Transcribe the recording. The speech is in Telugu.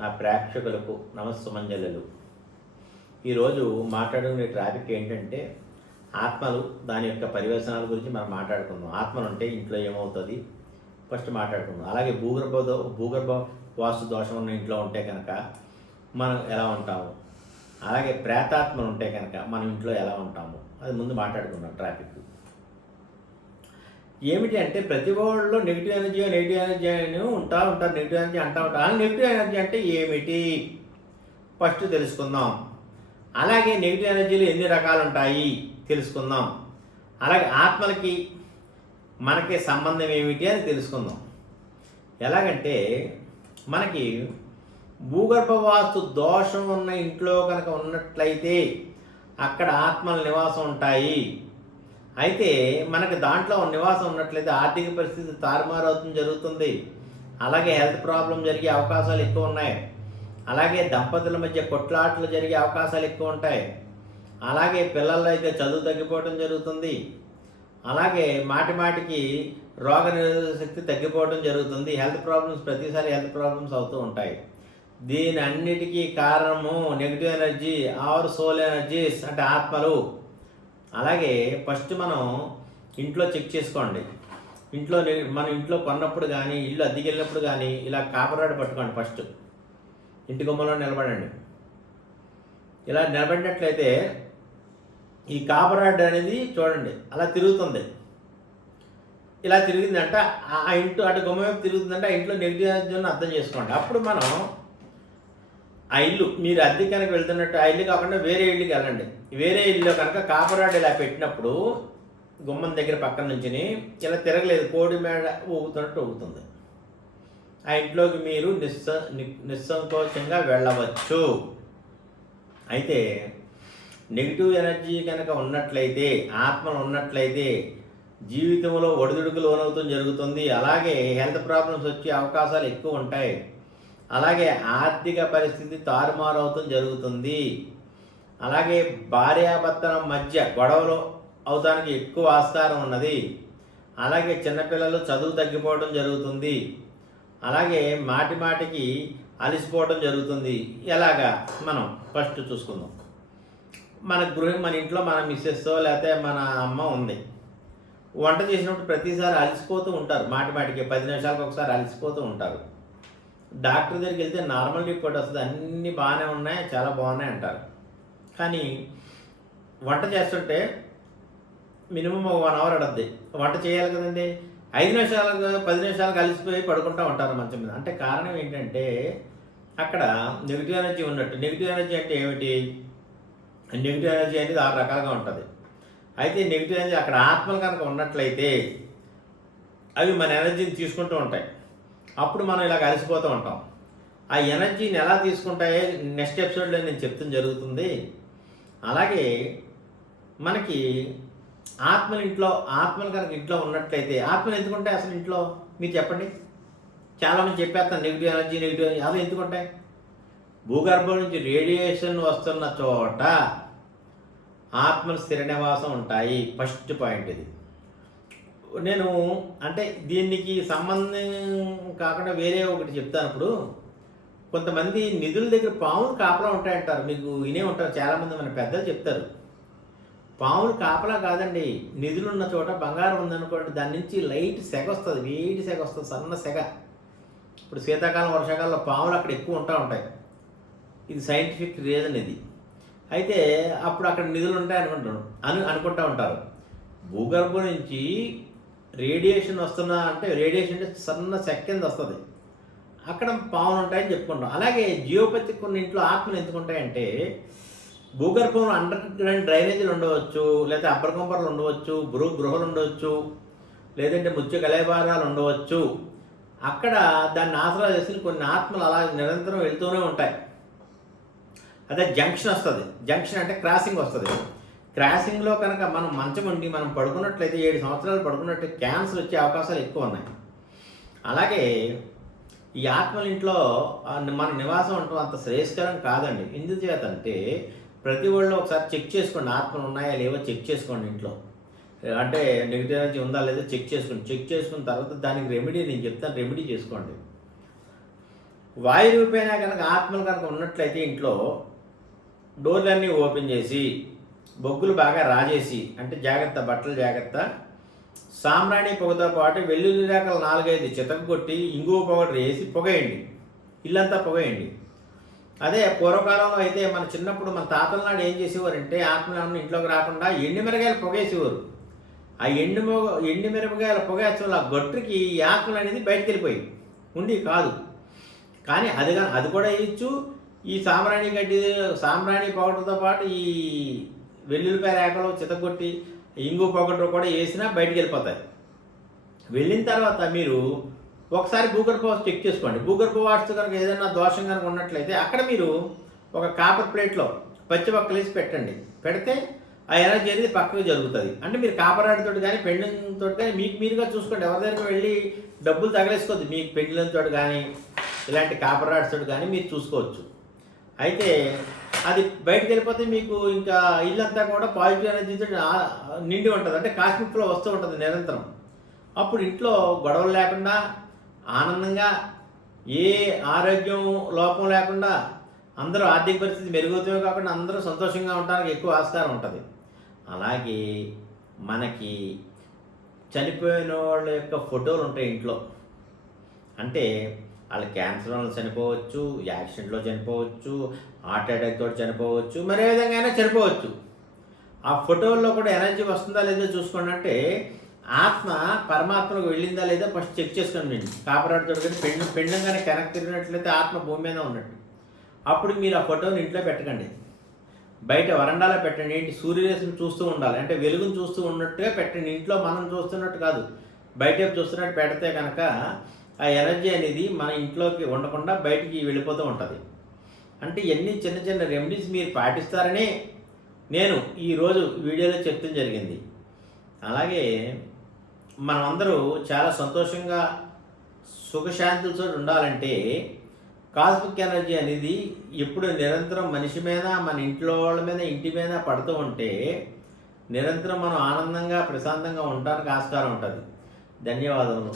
నా ప్రేక్షకులకు నమస్సుమంజలు. ఈరోజు మాట్లాడుకునే టాపిక్ ఏంటంటే ఆత్మలు, దాని యొక్క పరివేశనాల గురించి మనం మాట్లాడుకుందాం. ఆత్మలు అంటే ఇంట్లో ఏమవుతుంది ఫస్ట్ మాట్లాడుకుందాం. అలాగే భూగర్భ వాస్తు దోషం ఉన్న ఇంట్లో ఉంటే కనుక మనం ఎలా ఉంటాము, అలాగే ప్రేతాత్మలు ఉంటే కనుక మనం ఇంట్లో ఎలా ఉంటాము, అది ముందు మాట్లాడుకుందాం. ట్రాఫిక్ ఏమిటి అంటే ప్రతి వాళ్ళలో నెగిటివ్ ఎనర్జీ అని ఉంటారు. నెగిటివ్ ఎనర్జీ అంటూ ఉంటారు. ఆ నెగిటివ్ ఎనర్జీ అంటే ఏమిటి ఫస్ట్ తెలుసుకుందాం. అలాగే నెగిటివ్ ఎనర్జీలు ఎన్ని రకాలు ఉంటాయి తెలుసుకుందాం. అలాగే ఆత్మలకి మనకి సంబంధం ఏమిటి అని తెలుసుకుందాం. ఎలాగంటే మనకి భూగర్భవాస్తు దోషం ఉన్న ఇంట్లో కనుక ఉన్నట్లయితే అక్కడ ఆత్మల నివాసం ఉంటాయి. అయితే మనకి దాంట్లో నివాసం ఉన్నట్లయితే ఆర్థిక పరిస్థితి తారుమారవుతుంది జరుగుతుంది. అలాగే హెల్త్ ప్రాబ్లం జరిగే అవకాశాలు ఎక్కువ ఉన్నాయి. అలాగే దంపతుల మధ్య కొట్లాటలు జరిగే అవకాశాలు ఎక్కువ ఉంటాయి. అలాగే పిల్లల్లో అయితే చదువు తగ్గిపోవడం జరుగుతుంది. అలాగే మాటికి రోగ నిరోధక శక్తి తగ్గిపోవడం జరుగుతుంది. హెల్త్ ప్రాబ్లమ్స్ ప్రతిసారి హెల్త్ ప్రాబ్లమ్స్ అవుతూ ఉంటాయి. దీని అన్నిటికీ కారణము negative energy or soul energies అంటే ఆత్మలు. అలాగే ఫస్ట్ మనం ఇంట్లో చెక్ చేసుకోండి. మన ఇంట్లో కొన్నప్పుడు కానీ ఇల్లు అద్దెకి వెళ్ళినప్పుడు కానీ ఇలా కాపరాడు పట్టుకోండి. ఫస్ట్ ఇంటి గుమ్మలో నిలబడండి. ఇలా నిలబడినట్లయితే ఈ కాపరాడ్ అనేది చూడండి అలా తిరుగుతుంది. ఇలా తిరిగిందంటే ఆ ఇంట్లో అటు గుమ్మ వైపు తిరుగుతుందంటే ఆ ఇంట్లో నెగిటివ్ ఎనర్జీ అని అర్థం చేసుకోండి. అప్పుడు మనం ఆ ఇల్లు మీరు అద్దె కనుక వెళ్తున్నట్టు ఆ ఇల్లు కాకుండా వేరే ఇల్లుకి వెళ్ళండి. వేరే ఇల్లు కనుక కాపరాడ్ ఇలా పెట్టినప్పుడు గుమ్మం దగ్గర పక్కన నుంచి ఇలా తిరగలేదు, కోడి మేడ ఊగుతున్నట్టు ఊగుతుంది. ఆ ఇంట్లోకి మీరు నిస్సంకోచంగా వెళ్ళవచ్చు. అయితే నెగిటివ్ ఎనర్జీ కనుక ఉన్నట్లయితే, ఆత్మలు ఉన్నట్లయితే జీవితంలో ఒడిదుడుకులు లోనవుతూ జరుగుతుంది. అలాగే హెల్త్ ప్రాబ్లమ్స్ వచ్చే అవకాశాలు ఎక్కువ ఉంటాయి. అలాగే ఆర్థిక పరిస్థితి తారుమారవుతూ జరుగుతుంది. అలాగే భార్యాభర్తల మధ్య గొడవలు అవడానికి ఎక్కువ ఆస్కారం ఉన్నది. అలాగే చిన్నపిల్లలు చదువు తగ్గిపోవడం జరుగుతుంది. అలాగే మాటికి అలసిపోవడం జరుగుతుంది. ఎలాగా మనం ఫస్ట్ చూసుకుందాం. మన ఇంట్లో మన మిస్సెస్తో లేకపోతే మన అమ్మ ఉంది. వంట చేసినప్పుడు ప్రతిసారి అలసిపోతూ ఉంటారు. మాటికి 10 నిమిషాలకు ఒకసారి అలసిపోతూ ఉంటారు. డాక్టర్ దగ్గరికి వెళ్తే నార్మల్ రిపోర్ట్ వస్తుంది, అన్నీ బాగానే ఉన్నాయి, చాలా బాగున్నాయి అంటారు. కానీ వంట చేస్తుంటే మినిమం 1 అవర్ అడద్ది. వంట చేయాలి కదండి. 5 నిమిషాలకు 10 నిమిషాలకు అలసిపోయి పడుకుంటూ ఉంటారు మంచం మీద. అంటే కారణం ఏంటంటే అక్కడ నెగిటివ్ ఎనర్జీ ఉన్నట్టు. నెగిటివ్ ఎనర్జీ అంటే ఏమిటి? నెగిటివ్ ఎనర్జీ అనేది 6 రకాలుగా ఉంటుంది. అయితే నెగిటివ్ ఎనర్జీ అక్కడ ఆత్మలు కనుక ఉన్నట్లయితే అవి మన ఎనర్జీని తీసుకుంటూ ఉంటాయి. అప్పుడు మనం ఇలాగ అలసిపోతూ ఉంటాం. ఆ ఎనర్జీని ఎలా తీసుకుంటాయో నెక్స్ట్ ఎపిసోడ్లో నేను చెప్తాను జరుగుతుంది. అలాగే మనకి ఆత్మలు కనుక ఇంట్లో ఉన్నట్లయితే, ఆత్మలు ఎందుకుంటాయి అసలు ఇంట్లో మీరు చెప్పండి. చాలామంది చెప్పేస్తాను నెగిటివ్ ఎనర్జీ అవి ఎందుకుంటాయి? భూగర్భం నుంచి రేడియేషన్ వస్తున్న చోట ఆత్మలు స్థిర నివాసం ఉంటాయి. ఫస్ట్ పాయింట్ ఇది. నేను అంటే దీనికి సంబంధం కాకుండా వేరే ఒకటి చెప్తాను. ఇప్పుడు కొంతమంది నిధుల దగ్గర పాములు కాపలా ఉంటాయంటారు. మీకు వినే ఉంటారు చాలామంది, మన పెద్దలు చెప్తారు. పాములు కాపలా కాదండి. నిధులు ఉన్న చోట బంగారం ఉందనుకోండి, దాని నుంచి లైట్ సెగ వస్తుంది, వేడి సెగ వస్తుంది, సన్న సెగ. ఇప్పుడు శీతాకాలం వర్షాకాలంలో పాములు అక్కడ ఎక్కువ ఉంటాయి. ఇది సైంటిఫిక్ రీజన్ ఇది. అయితే అప్పుడు అక్కడ నిధులు ఉంటాయి అనుకుంటూ ఉంటారు. భూగర్భం నుంచి రేడియేషన్ వస్తున్నా అంటే రేడియేషన్ అంటే సన్న సెకండ్ వస్తుంది, అక్కడ పాములు ఉంటాయని చెప్పుకుంటాం. అలాగే జియోపతిక్ కొన్ని ఇంట్లో ఆత్మలు ఎందుకుంటాయంటే భూగర్భంలో అండర్ గ్రౌండ్ డ్రైనేజీలు ఉండవచ్చు, లేకపోతే అప్పర్ కొంపర్లు ఉండవచ్చు, గృహలు ఉండవచ్చు, లేదంటే ముత్య కళేబారాలు ఉండవచ్చు. అక్కడ దాన్ని ఆసరా చేసి కొన్ని ఆత్మలు అలా నిరంతరం వెళ్తూనే ఉంటాయి. అదే జంక్షన్ వస్తుంది. జంక్షన్ అంటే క్రాసింగ్ వస్తుంది. క్రాసింగ్లో కనుక మనం మంచం ఉండి మనం పడుకున్నట్లయితే 7 సంవత్సరాలు పడుకున్నట్టు క్యాన్సర్ వచ్చే అవకాశాలు ఎక్కువ ఉన్నాయి. అలాగే ఈ ఆత్మల ఇంట్లో మన నివాసం ఉండటం అంత శ్రేయస్కరం కాదండి. ఎందుచేతంటే ప్రతి ఒళ్ళు ఒకసారి చెక్ చేసుకోండి. ఆత్మలు ఉన్నాయా లేవో చెక్ చేసుకోండి ఇంట్లో. అంటే నెగిటివ్ ఎనర్జీ ఉందా లేదా చెక్ చేసుకోండి. చెక్ చేసుకున్న తర్వాత దానికి రెమెడీ నేను చెప్తాను, రెమెడీ చేసుకోండి. వాయు రూపేణా కనుక ఆత్మలు కనుక ఉన్నట్లయితే ఇంట్లో డోర్లన్నీ ఓపెన్ చేసి బొగ్గులు బాగా రాజేసి, అంటే జాగ్రత్త, బట్టలు జాగ్రత్త, సాంబ్రాణి పొగతో పాటు వెల్లుల్లి రేకలు 4-5 చితక కొట్టి ఇంగువ పౌడర్ వేసి పొగేయండి, ఇల్లంతా పొగేయండి. అదే పూర్వకాలంలో అయితే మన చిన్నప్పుడు మన తాతల నాడు ఏం చేసేవారంటే ఆత్మలను ఇంట్లోకి రాకుండా ఎండుమిరగాయలు పొగేసేవారు. ఆ ఎండుమిరపకాయల పొగేస్తూ ఆ గొట్టుకి ఈ ఆత్మలు అనేది బయటకు వెళ్ళిపోయి ఉండి కాదు. కానీ అది కూడా వేయచ్చు. ఈ సాంబ్రాణి పౌడర్తో పాటు ఈ వెల్లుల్లిపాయ రేకలు చితగొట్టి ఇంగు పౌడర్ కూడా వేసినా బయటికి వెళ్ళిపోతాయి. వెళ్ళిన తర్వాత మీరు ఒకసారి భూగర్భ వ్యవస్థ చెక్ చేసుకోండి. భూగర్భ వ్యవస్థ కనుక ఏదైనా దోషం కనుక ఉన్నట్లయితే అక్కడ మీరు ఒక కాపర్ ప్లేట్లో పచ్చి పక్కలు వేసి పెట్టండి. పెడితే ఆ ఎనర్జీ అనేది పక్కకు జరుగుతుంది. అంటే మీరు కాపర్ రాడితో కానీ పెండింగ్తో కానీ మీకు మీరుగా చూసుకోండి. ఎవరి దగ్గరికి వెళ్ళి డబ్బులు తగలేసుకోవద్దు. మీకు పెండిలంతో కానీ ఇలాంటి కాపర్ రాడ్స్ తోటి కానీ మీరు చూసుకోవచ్చు. అయితే అది బయటకు వెళ్ళిపోతే మీకు ఇంకా ఇల్లంతా కూడా పాజిటివ్ ఎనర్జీతో నిండి ఉంటుంది. అంటే కాస్మిక్ ఫ్లో వస్తూ ఉంటుంది నిరంతరం. అప్పుడు ఇంట్లో గొడవలు లేకుండా ఆనందంగా, ఏ ఆరోగ్యం లోపం లేకుండా, అందరూ ఆర్థిక పరిస్థితి మెరుగుతూనే కాకుండా అందరూ సంతోషంగా ఉండడానికి ఎక్కువ ఆస్కారం ఉంటుంది. అలాగే మనకి చనిపోయిన వాళ్ళ యొక్క ఫోటోలు ఉంటాయి ఇంట్లో. అంటే వాళ్ళు క్యాన్సర్ వల్ల చనిపోవచ్చు, యాక్సిడెంట్లో చనిపోవచ్చు, హార్ట్ అటాక్ తోటి చనిపోవచ్చు, మరే విధంగా అయినా చనిపోవచ్చు. ఆ ఫోటోల్లో కూడా ఎనర్జీ వస్తుందా లేదో చూసుకోండి. అంటే ఆత్మ పరమాత్మకు వెళ్ళిందా లేదా ఫస్ట్ చెక్ చేసుకోండి. కాపరాడుతో కానీ పెండంగానే కనెక్ట్ తిరిగినట్లయితే ఆత్మ భూమి మీద ఉన్నట్టు. అప్పుడు మీరు ఆ ఫోటోని ఇంట్లో పెట్టకండి, బయట వరండాలో పెట్టండి. ఏంటి, సూర్యరశ్మిని చూస్తూ ఉండాలి, అంటే వెలుగును చూస్తూ ఉన్నట్టుగా పెట్టండి. ఇంట్లో మనం చూస్తున్నట్టు కాదు, బయట చూస్తున్నట్టు పెడితే కనుక ఆ ఎనర్జీ అనేది మన ఇంట్లోకి ఉండకుండా బయటికి వెళ్ళిపోతూ ఉంటుంది. అంటే ఇవన్నీ చిన్న చిన్న రెమెడీస్ మీరు పాటిస్తారని నేను ఈరోజు వీడియోలో చెప్తాం జరిగింది. అలాగే మనమందరూ చాలా సంతోషంగా సుఖశాంతులతో ఉండాలంటే కాస్మిక్ ఎనర్జీ అనేది ఎప్పుడు నిరంతరం మనిషి మీద, మన ఇంట్లో వాళ్ళ మీద, ఇంటి మీద పడుతూ ఉంటే నిరంతరం మనం ఆనందంగా ప్రశాంతంగా ఉండడానికి ఆస్కారం ఉంటుంది. ధన్యవాదములు.